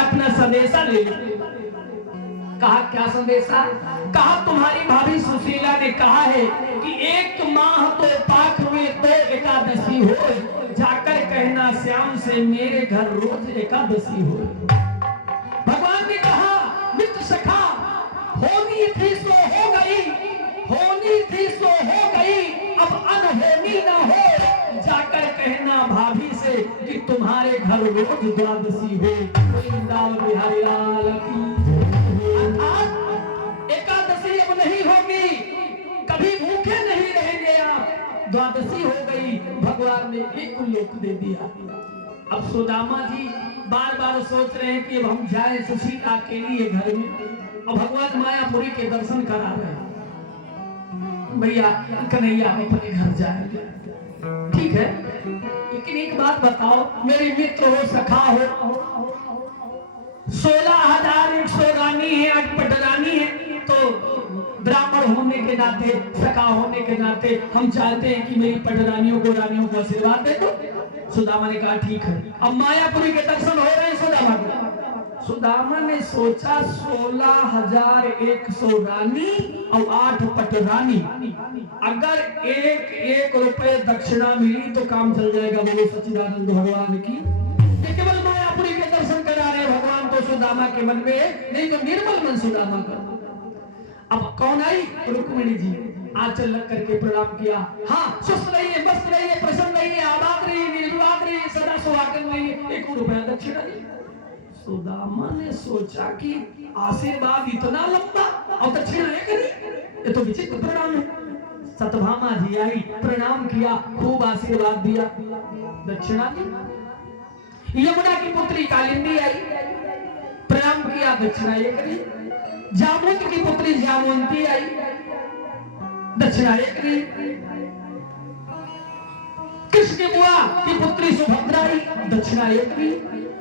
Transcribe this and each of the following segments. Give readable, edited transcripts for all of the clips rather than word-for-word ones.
अपना संदेशा ले लो। कहा क्या संदेशा? कहा तुम्हारी भाभी सुशीला ने कहा है कि एक माह तो पाक हुए तो एकादशी हो, जाकर कहना श्याम से मेरे घर रोज एकादशी हो। भगवान ने कहा मित्र सखा, होनी थी सो हो गई, होनी थी सो हो गई, अब अनहोनी न हो, जाकर कहना भाभी से कि तुम्हारे घर रोज द्वादशी हो। वृंदावन बिहारी लाल की। एकादशी अब नहीं होगी, कभी भूखे नहीं रहेंगे आप, द्वादशी हो गई। भगवान ने एक लोक दे दिया। अब सुदामा जी बार बार सोच रहे हैं कि अब हम जाए सुशीला के लिए घर में, और भगवान मायापुरी के दर्शन करा रहे हैं। भैया कन्हैया अपने घर जाएंगे, ठीक है, लेकिन एक बात बताओ, मेरी मित्र हो, सखा हो, 16,100 रानी है, 8 पटरानी है, तो ब्राह्मण होने के नाते, सखा होने के नाते हम चाहते हैं कि मेरी पटरानियों को, रानियों को आशीर्वाद दे दो। सुदामा ने कहा ठीक है। अब मायापुरी के दर्शन हो रहे हैं सुदामा को। सुदामा ने सोचा 16,100 रानी और 8 पटरानी, अगर 1-1 रुपए दक्षिणा मिली तो काम चल जाएगा। बोलो सच्चिदानंद भगवान की। ये केवल मायापुरी के दर्शन करा रहे भगवान तो सुदामा के मन में, नहीं तो निर्मल मन सुदामा का। अब कौन आई? रुक्मिणी जी। आंचल लग करके प्रणाम किया। हाँ, स्वस्थ रहिए, मस्त रहिए, प्रसन्न रहिए, आबाद रहिए, निर्वाद रहिए, सदा सुहागन रहिए, 1 रुपया दक्षिणा दी। सुदामा ने सोचा कि आशीर्वाद इतना लंबा और दक्षिणा एक करी, ये तो विचित्र प्रणाम है। सतभामा जी आई, प्रणाम किया, खूब आशीर्वाद दिया, दक्षिणा दी। यमुना की पुत्री कालिंदी आई, प्रणाम किया, दक्षिणा एक करी। जामुन की पुत्री जामुनती आई, दक्षिणा एक करी। कृष्ण की बुआ की पुत्री सुभद्रा आई, दक्षिणा एक करी।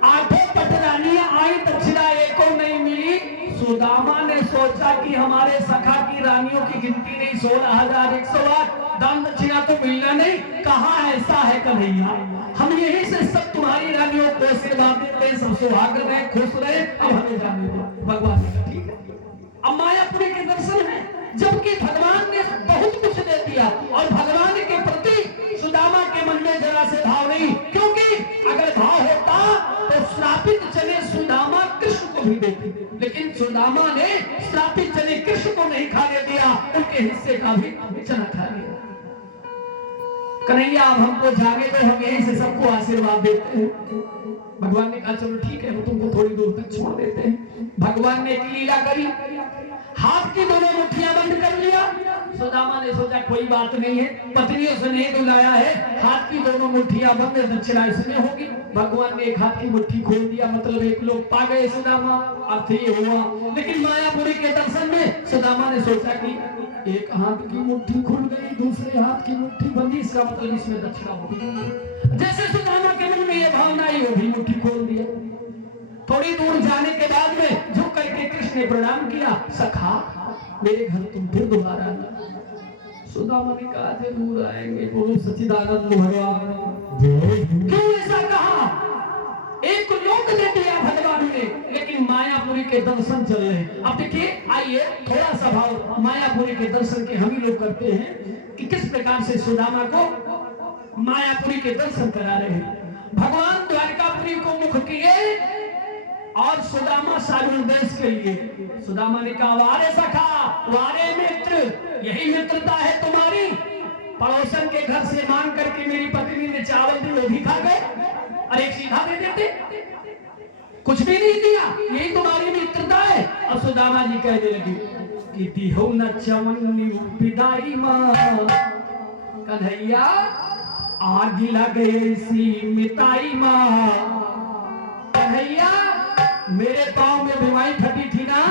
8 पटरानियां आई, दक्षिणा एको नहीं मिली। सुदामा ने सोचा कि हमारे सखा की रानियों की गिनती नहीं, 16,108, दान दक्षिणा तो मिलना नहीं। कहाँ ऐसा है कन्हैया, हम यही से सब तुम्हारी रानियों को आशीर्वाद देते हैं, सब सुहागन रहे, खुश रहे, अब हमें जाने दो। भगवान ने कहा ठीक है। अब मायापुरी के दर्शन है, जबकि भगवान ने बहुत कुछ दे दिया और भगवान के प्रति सुदामा के मन में जरा से भाव नहीं, क्योंकि अगर भाव होता तो श्रापित चने सुदामा कृष्ण को भी देते, लेकिन सुदामा ने श्रापित चने कृष्ण को नहीं खाने दिया, उनके हिस्से का भी चना खा लिया। कन्हैया अब हमको जाने दो, हम यहीं से सबको आशीर्वाद देते हैं। भगवान ने कहा चलो ठीक है, हम तुमको थोड़ी दूर तक छोड़ देते हैं। भगवान ने एक लीला करी, हाथ की दोनों मुट्ठियां बंद कर लिया। सुदामा ने सोचा कोई बात नहीं है, पत्नियों से नहीं बुलाया है, हाथ की दोनों मुट्ठियां बंद, दक्षिणा इसमें होगी। भगवान ने एक हाथ की मुट्ठी खोल दिया, मतलब एक लोग पा गए सुदामा, अर्थ ये हुआ। लेकिन मायापुरी के दर्शन में सुदामा ने सोचा कि एक हाथ की मुट्ठी खुल गई, दूसरे हाथ की मुट्ठी बंदी, इसका मतलब इसमें दक्षिणा होगी। जैसे सुदामा के मन में ये भावना आई, वो भी मुट्ठी खोल दिया। थोड़ी दूर जाने के बाद में झुक करके कृष्ण ने प्रणाम किया, सखा मेरे घर तुम फिर दोबारा आना। सुदामा ने कहा जरूर आएंगे। बोलो सच्चिदानंद भगवान। क्यों ऐसा कहा? एक लोक दे दिया भगवान ने, लेकिन मायापुरी के दर्शन चल रहे हैं। अब देखिए, आइए थोड़ा सा भाव मायापुरी के दर्शन के हम ही लोग करते हैं कि किस प्रकार से सुदामा को मायापुरी के दर्शन करा रहे हैं। भगवान द्वारकापुरी को मुख किए और सुदामा सागुन देश के लिए। सुदामा ने कहा वारे सखा, वारे मित्र, यही मित्रता है तुम्हारी? पड़ोसन के घर से मांग करके मेरी पत्नी ने चावल दी, वो भी खा गए, और एक सीधा दे देते, कुछ भी नहीं दिया, यही तुम्हारी मित्रता है। और सुदामा जी कहने लगे कि दिहो न चमन विदाई मां, कन्हैया आग लगे सी मिताई मां। कन्हैया मेरे पांव में बीमारी फटी थी ना,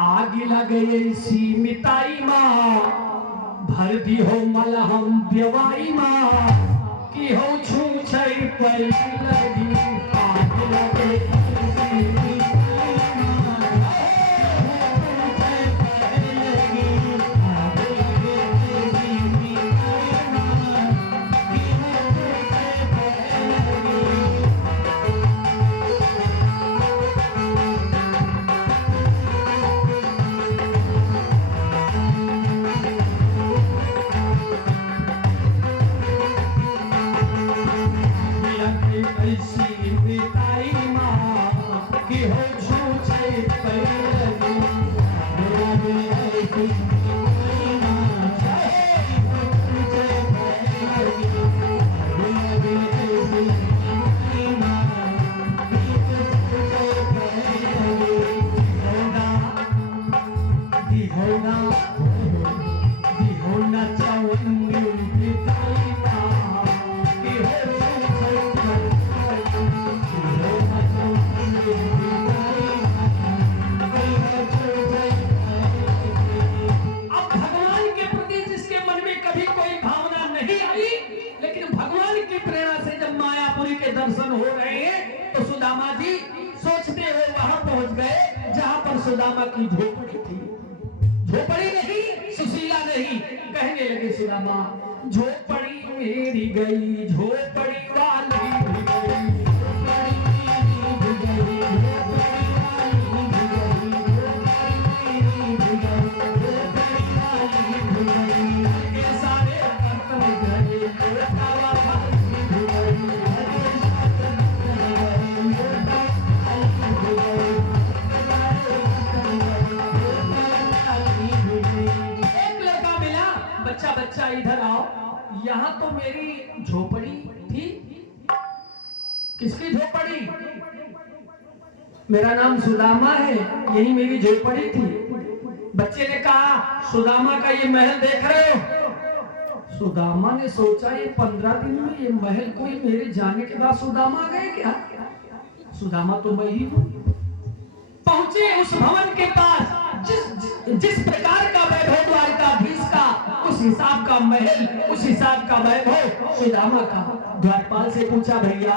आग लगे सी मिताई मां, भर दी हो मलहम देवाई मां, की हो छू छई पर लगी, आग लगे गए जहां पर सुदामा की झोपड़ी थी। झोपड़ी नहीं, सुशीला नहीं, कहने लगे सुदामा, झोपड़ी मेरी गई, झोपड़ी वाली भी गई, इधर आओ, यहाँ तो मेरी झोपड़ी थी। किसकी झोपड़ी? मेरा नाम सुदामा है, यही मेरी झोपड़ी थी। बच्चे ने कहा, सुदामा का ये महल देख रहे हो? सुदामा ने सोचा, ये 15 दिन में ये महल कोई मेरे जाने के बाद सुदामा आ गए क्या? सुदामा तो मैं ही हूँ। पहुंचे उस भवन के पास, जिस प्रकार का वैभव द्वारकाधीश का, उस हिसाब का महल, उस हिसाब का वैभव सुदामा का। द्वारपाल से पूछा, भैया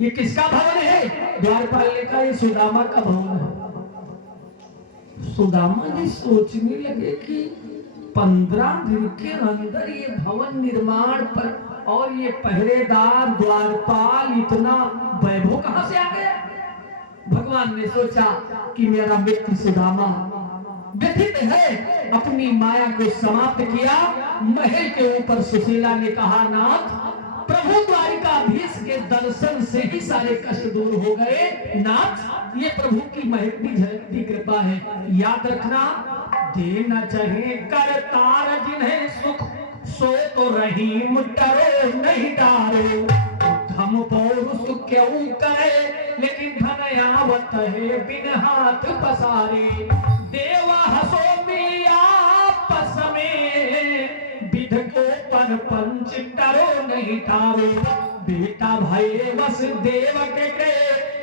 ये किसका भवन है? द्वारपाल ने कहा, ये सुदामा का भवन है। सुदामा जी सोचने लगे कि 15 दिन के अंदर ये भवन निर्माण पर, और ये पहरेदार द्वारपाल, इतना वैभव कहां से आ गया? भगवान ने सोचा कि मेरा मित्र सुदामा व्यथित है, अपनी माया को समाप्त किया। महल के ऊपर सुशीला ने कहा, नाथ, प्रभु द्वारिकाधीश के दर्शन से ही सारे कष्ट दूर हो गए। नाथ, ये प्रभु की महती झलकती कृपा है, याद रखना। देना चाहे करतार जिन्हें सुख, सो तो रहीम डरो नहीं डारो। हम पौरुष क्यों करे, लेकिन धन आवत है बिन हाथ पसारे। देवा हसो में आपस में, विध को पर पंच डरो नहीं टारो। बेटा भाई बस देव के,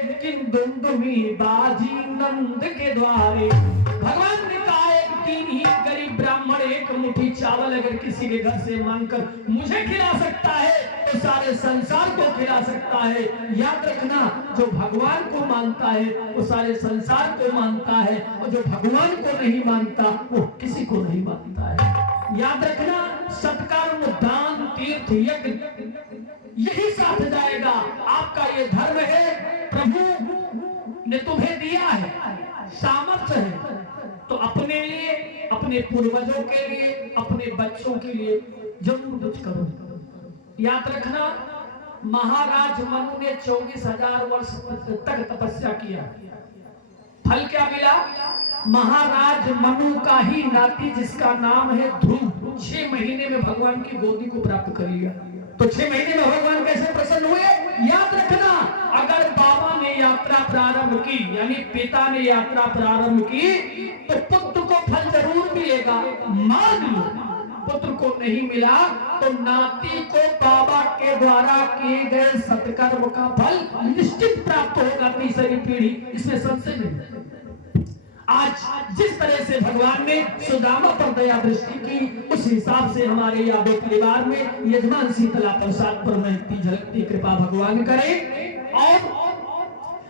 लेकिन दुमदुमी बाजी नंद के द्वारे। भगवान ने कहा, एक दिन ही गरीब ब्राह्मण एक मुट्ठी चावल अगर किसी के घर से मांगकर मुझे खिला सकता है, तो सारे संसार को खिला सकता है। याद रखना, जो भगवान को मानता है वो सारे संसार को मानता है, और जो भगवान को नहीं मानता वो किसी को नहीं मानता है। याद रखना, सत्कर्म, दान, तीर्थ, यज्ञ, यही साथ जाएगा। आपका ये धर्म है, प्रभु ने तुम्हें दिया है, सामर्थ्य है, तो अपने लिए, अपने पूर्वजों के लिए, अपने बच्चों के लिए जरूर कुछ करो। याद रखना, महाराज मनु ने 24,000 वर्ष तक तपस्या किया, फल क्या मिला? महाराज मनु का ही नाती, जिसका नाम है ध्रुव, 6 महीने में भगवान की गोदी को प्राप्त कर लिया। तो 6 महीने में भगवान कैसे प्रसन्न हुए? याद रखना, अगर बाबा ने यात्रा प्रारंभ की, यानी पिता ने यात्रा प्रारंभ की, तो पुत्र को फल जरूर मिलेगा। मान लो पुत्र को नहीं मिला, तो नाती को बाबा के द्वारा किए गए सत्कर्म का फल निश्चित प्राप्त होगा, तीसरी पीढ़ी, इसमें संशय नहीं। आज जिस तरह से भगवान ने सुदामा पर दया दृष्टि की, उस हिसाब से हमारे यादव परिवार में यजमान शीतला प्रसाद पर महती झलकती कृपा भगवान करे। और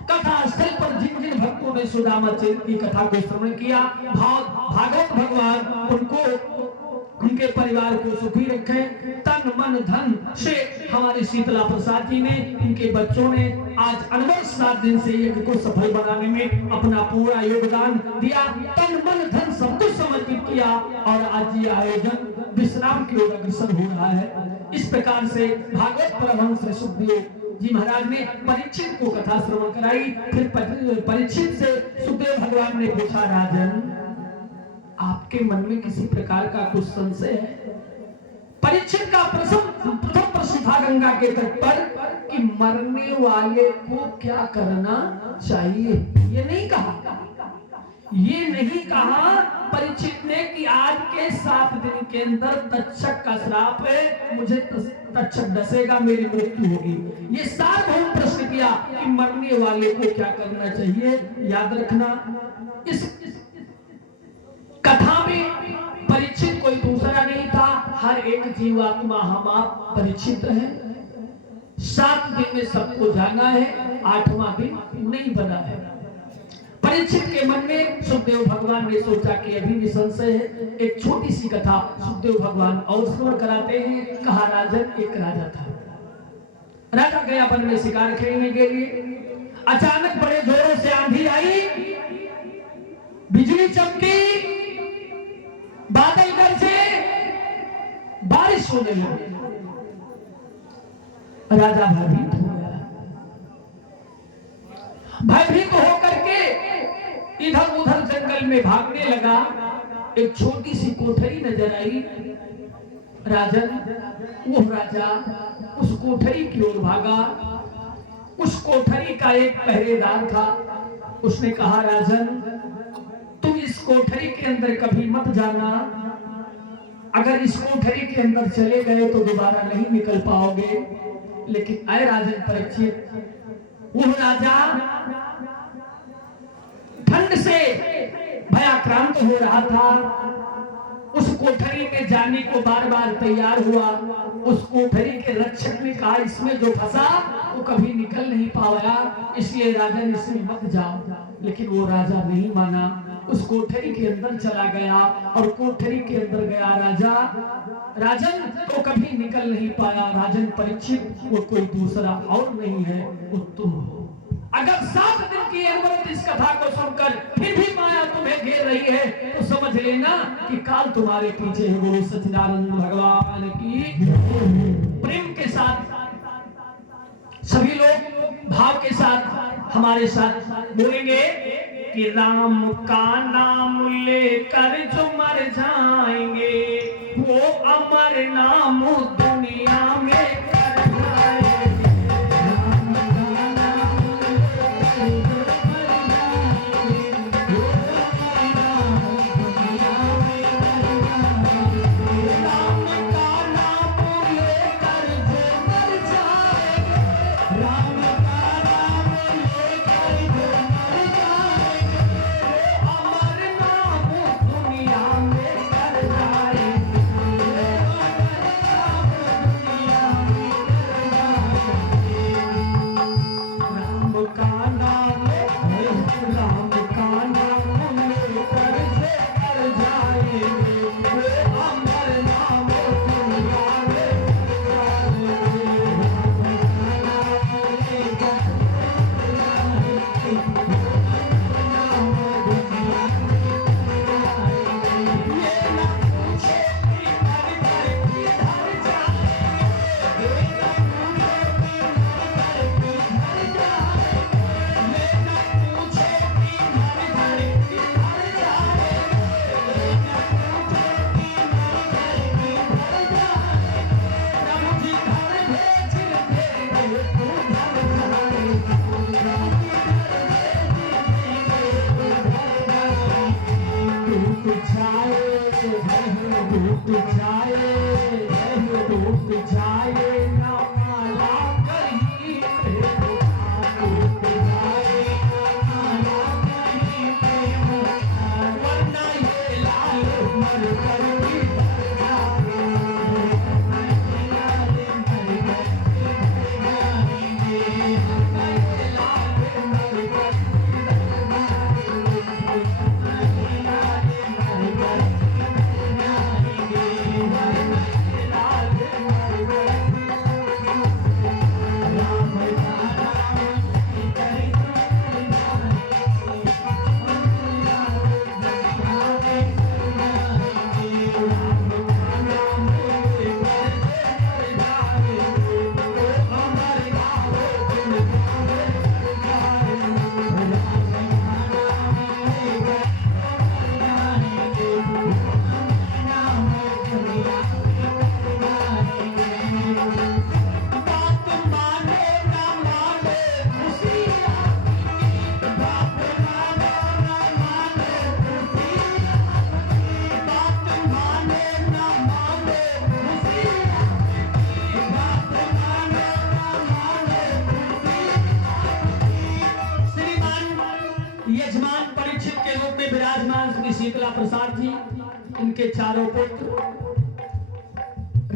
कथा स्थल पर जिन जिन भक्तों ने सुदामा चरित्र की कथा को श्रवण किया, भागवत भगवान उनको, उनके परिवार को सुखी रखें। तन मन धन से हमारे शीतला प्रसाद जी ने, उनके बच्चों ने आज अनवर 7 दिन से यज्ञ को सफल बनाने में अपना पूरा योगदान दिया, तन मन धन सब कुछ समर्पित किया, और आज ये आयोजन विश्राम की ओर अग्रसर हो रहा है। इस प्रकार से भागवत परमहंस श्री सुखदेव जी महाराज ने परीक्षित को कथा श्रवण कराई। फिर परीक्षित से सुखदेव भगवान ने पूछा, राजन, आपके मन में किसी प्रकार का कुछ संशय है? परीक्षित का प्रथम प्रश्न था गंगा के तट पर कि मरने वाले को क्या करना चाहिए। ये नहीं कहा परीक्षित ने कि आज के 7 दिन के अंदर तक्षक का श्राप है, मुझे तक्षक डसेगा, मेरी मृत्यु होगी। ये सार्वभौम प्रश्न किया कि मरने वाले को क्या करना चाहिए। याद रखना, इस कथा में परीक्षित कोई दूसरा नहीं था, हर एक जीवात्मा हम आप परीक्षित हैं। 7 दिन में सबको जाना है, 8वां दिन नहीं बना है। परीक्षित के मन में सुखदेव भगवान ने सोचा कि अभी भी संशय है। एक छोटी सी कथा सुखदेव भगवान और स्मरण कराते हैं। कहा राजन, एक राजा था। राजा गया वन में शिकार खेलने के लिए। अचानक बड़े जोरों से आंधी आई, बिजली चमकी, बादल गरजे, बारिश होने लगी। राजा भयभीत हो गया। भयभीत होकर के इधर उधर जंगल में भागने लगा। एक छोटी सी कोठरी नजर आई। राजन, वो राजा उस कोठरी की ओर भागा। उस कोठरी का एक पहरेदार था। उसने कहा, राजन, तुम इस कोठरी के अंदर कभी मत जाना। अगर इस कोठरी के अंदर चले गए तो दोबारा नहीं निकल पाओगे। लेकिन अय राजन परीक्षित, वो राजा ठंड से भयाक्रांत हो रहा था। उस कोठरी में जाने को बार बार तैयार हुआ। उस कोठरी के रक्षक ने कहा, इसमें जो फंसा वो कभी निकल नहीं पाया, इसलिए राजन इसमें मत जाओ। लेकिन वो राजा नहीं माना। उस कोठरी के अंदर चला गया और कोठरी के अंदर गया राजा। राजन तो कभी निकल नहीं पाया। राजन परीक्षित, वो कोई दूसरा और नहीं है, वो तुम हो। अगर 7 दिन की अनवरत इस कथा को सुनकर फिर भी माया तुम्हें घेर रही है तो समझ लेना कि काल तुम्हारे पीछे है। बोलो सच्चिदानंद भगवान की। प्रेम के साथ सभी लोग भाव के साथ हमारे साथ बोलेंगे कि राम का नाम लेकर जो मर जाएंगे वो अमर नाम दुनिया में कर जाएंगे। शीतला प्रसाद जी, इनके चारों पुत्र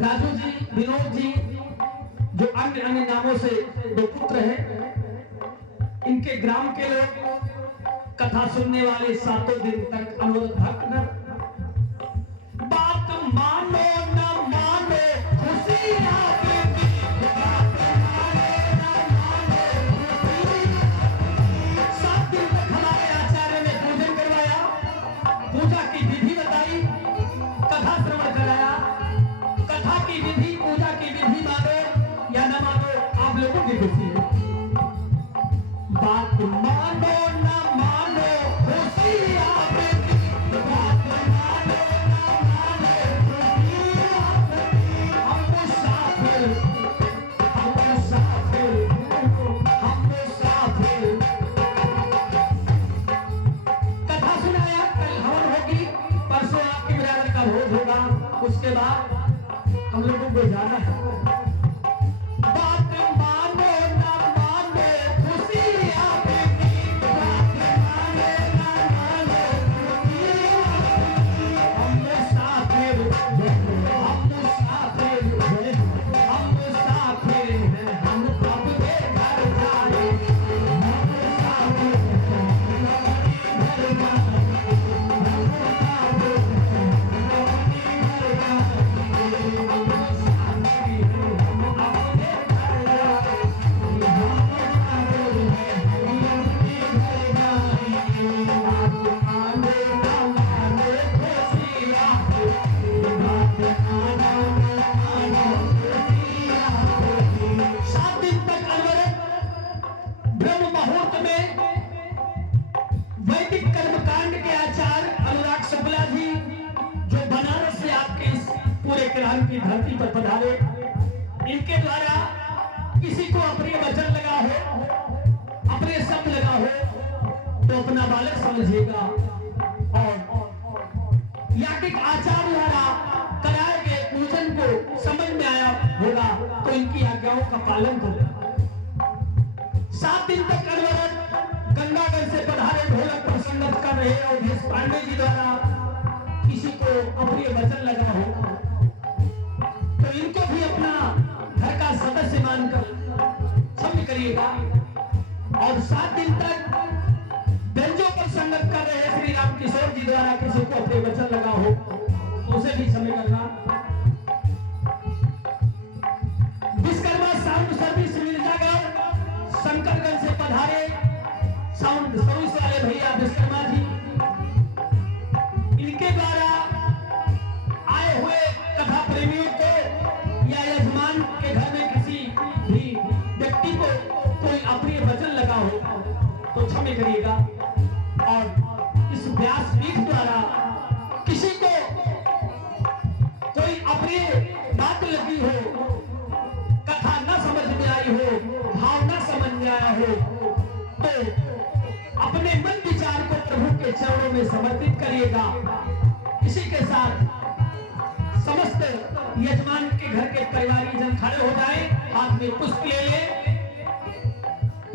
राजू जी, विनोद जी, जो अन्य अन्य नामों से दो पुत्र हैं, इनके ग्राम के लोग कथा सुनने वाले सातों दिन तक अनुरोध भक्त न बात मानो न मानो खुशी आवेगी, बात मानो न मानो खुशी। 7 दिन तक हमारे आचार्य ने पूजन करवाया, पूजा की विधि बताई, कथा श्रवण कराया। कथा की विधि, पूजा की विधि मानो या न मानो, आप लोगों की खुशी है। बात मानो न मानो खुशी आवेगी, बात मानो न मानो खुशी आवेगी। हम मुसाफिर, हम मुसाफिर, हम मुसाफिर। कथा सुनाया, कल हवन होगी, परसों आपकी बिरादरी का भोज होगा, उसके बाद हम लोगों को जाना है। बात मानो न मानो खुशी आवेगी, बात मानो न मानो खुशी आवेगी। हम मुसाफिर, हम मुसाफिर, हम मुसाफिर हैं, हम कब के घर जाएंगे। हम मुसाफिर हैं, हम घर जाएंगे। हम मुसाफिर हैं, हम घर जाएंगे। हम मुसाफिर हैं, हम अपने घर जाएंगे। हम मुसाफिर हैं, हम अपने घर जाएंगे। बात मानो न मानो खुशी आवेगी, बात मानो न मानो खुशी आवेगी। 7 दिन तक अनवरत ब्रह्म मुहूर्त में वैदिक कर्मकांड के आचार्य अनुराग शुक्ला जी, जो बनारस से आपके इस पूरे किरान की धरती पर पधारे, इनके द्वारा किसी को अपने वचन लगा हो, अपने शब्द लगा हो, तो अपना बालक समझिएगा। और याज्ञिक आचार्य द्वारा कराए गए पूजन को समझ में आया होगा, तो इनकी आज्ञाओं का पालन करें। 7 दिन तक अनवरत गंगागढ़ से पधारे ढोलक पर संगत कर रहे और देश पांडे जी द्वारा किसी को अपने वचन लगा हो, तो इनको भी अपना घर का सदस्य मानकर क्षम्य करिएगा। और 7 दिन तक बेंचों पर संगत कर रहे श्री राम किशोर जी द्वारा किसी को अपने वचन लगा हो, तो उसे भी क्षम्य करना। विश्वकर्मा साउंड सर्विस मिर्जागढ़ शंकरगंज से पधारे साउंड सर्विस वाले भैया विश्वकर्मा जी, इनके द्वारा आए हुए कथा प्रेमियों को या यजमान के घर में किसी भी व्यक्ति को कोई अप्रिय वचन लगा हो, तो क्षमा करिएगा। और इस व्यासपीठ द्वारा किसी को कोई अप्रिय बात लगी हो, कथा न समझ में आई हो, भाव न समझ में आया हो, तो अपने मन विचार को प्रभु के चरणों में समर्पित करिएगा। इसी के साथ समस्त यजमान के घर के परिवारी जन खड़े हो जाएं, हाथ में पुष्प ले ले।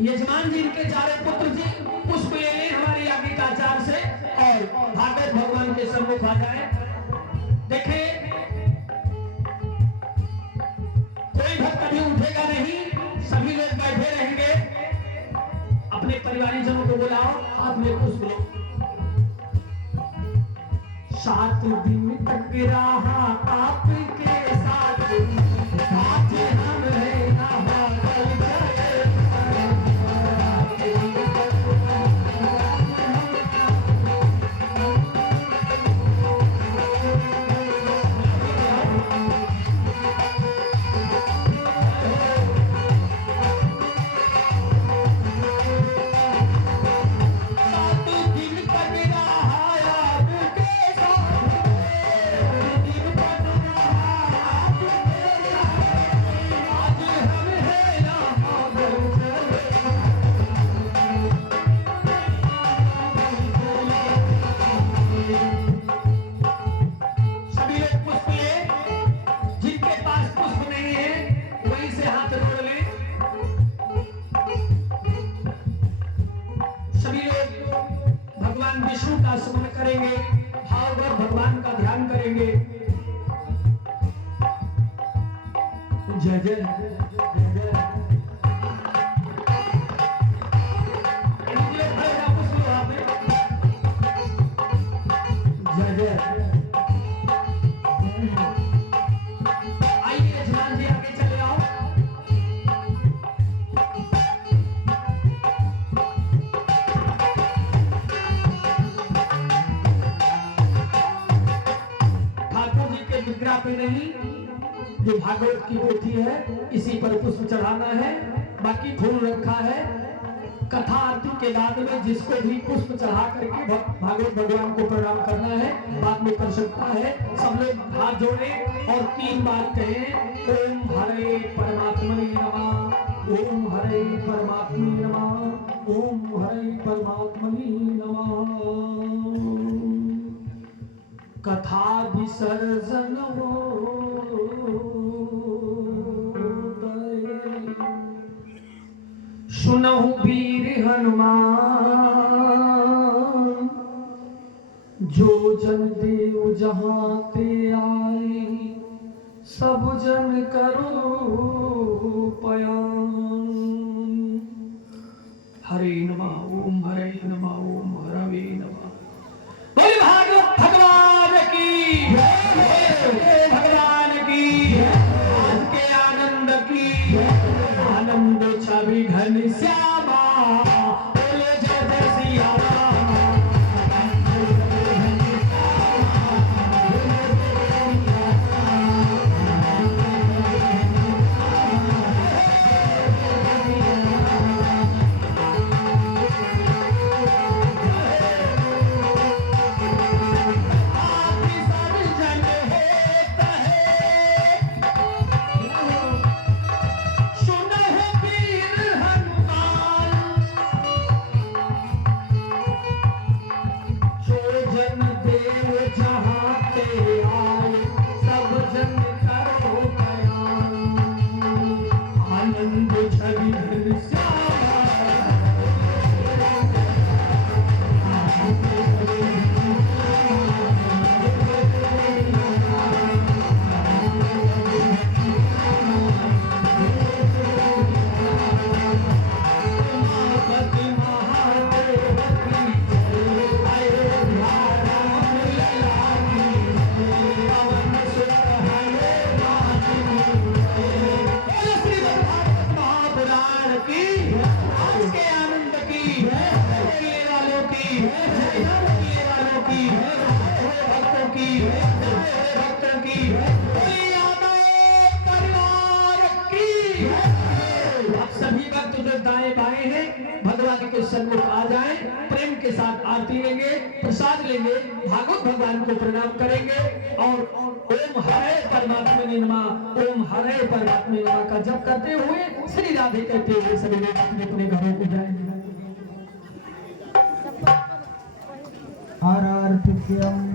यजमान जी के चारों पुत्र जी पुष्प ले ले हमारे याज्ञिक आचार्य से, और भागवत भगवान के सम्मुख आ जाए। देखे कोई भक्त कभी उठेगा नहीं, सभी लोग बैठे रहेंगे। अपने परिवारी जनों को बुलाओ, हाथ में पुष्प लो। 7 दिन तक रहा आपके साथ, आज हम हैं ना बदल गए। करेंगे, भाववत भगवान का ध्यान करेंगे। जय जय जय जय। आपने भी नहीं, जो भागवत की पोथी है इसी पर पुष्प चढ़ाना है, बाकी फूल रखा है। कथा आरती के बाद में जिसको भी पुष्प चढ़ा करके भागवत भगवान को प्रणाम करना है, बाद में कर सकता है। सब लोग हाथ जोड़े और 3 बार कहें, ओम हरे परमात्मने नमः, ओम हरे परमात्मने नमः, ओम हरे परमात्मने नमः। कथा विसर्जन सुनहु वीर हनुमान, जो जन देव जहाँ ते आए, सब जन करो पयान। हरे नमः, ओम हरे नमः, ओम हरवे नमः। बोले भागवत भगवान की, भगवान की, आज के आनंद की, आनंद छवि घन श्यामा, बोले जय सिया राम। भगवान के सन्मुख आ जाएं, प्रेम के साथ आरती लेंगे, प्रसाद लेंगे, भागवत भगवान को प्रणाम करेंगे और ओम हरे परमात्मने नमः, ओम हरे परमात्मने नमः का जप करते हुए श्री राधे कहते हुए सभी लोग अपने अपने घरों को जाएंगे। आरार्थिक्यम